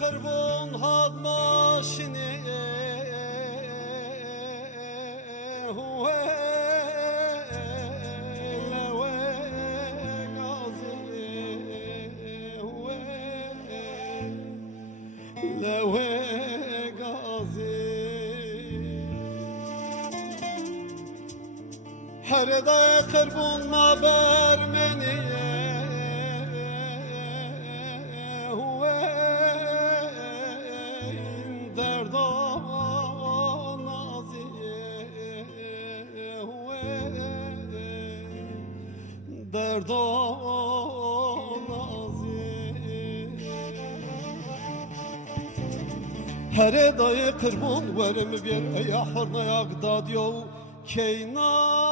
قربون هاد ماشینی هر دا قربون ما برمنیه هو دردا نازیه هو دردا نازیه هر دای قربون ورم بیر ای حرنا یک دادیو کینا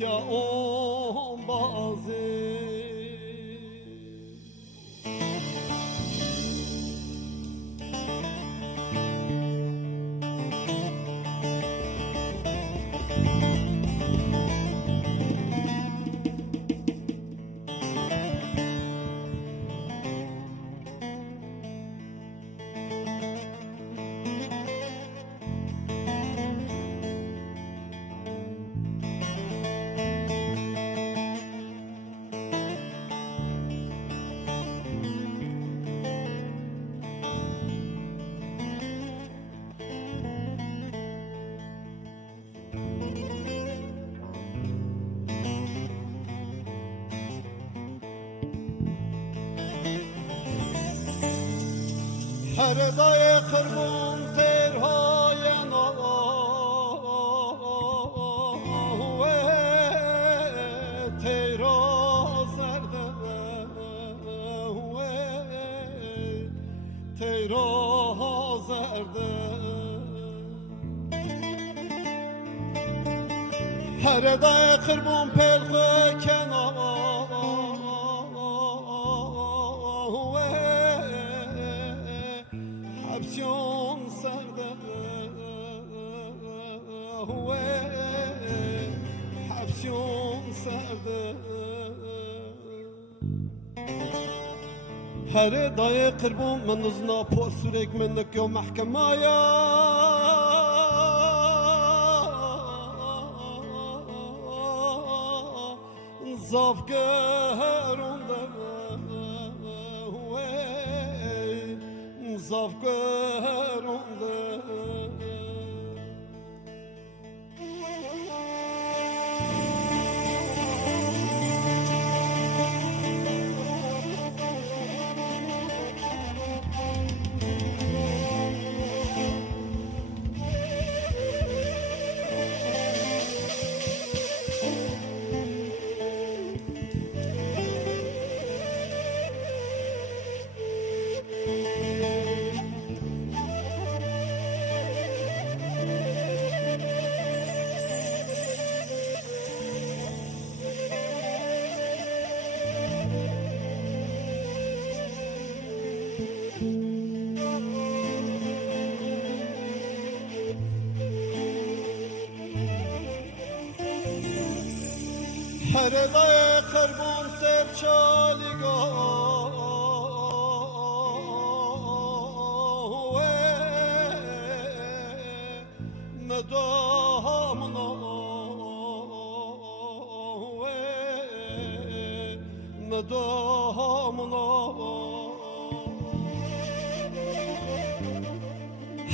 یا اون بازی هر دای قربون تیرهای نوه تیرا زرده تیرا زرده هر دای قربون پلخ کنار حبسیون سرده حبسیون سرده هر دای قربون من نزنا پر سورک من نکیو محکمه یا زافگرونده زافگرونده هر دای قربون سر چالیگاه مدامنا مدامنا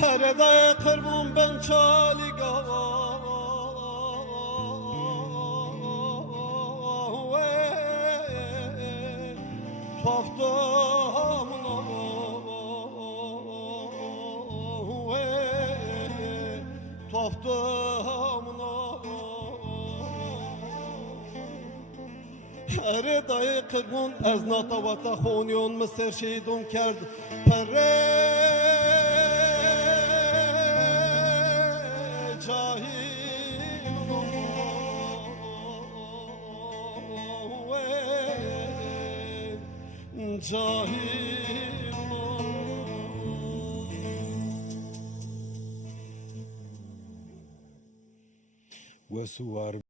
هر دای قربون بن چالیگاه Haftamına haftamına her dayı kırgın az natavata xoniyon mısır şeydun kerd pere cahil cahil سوار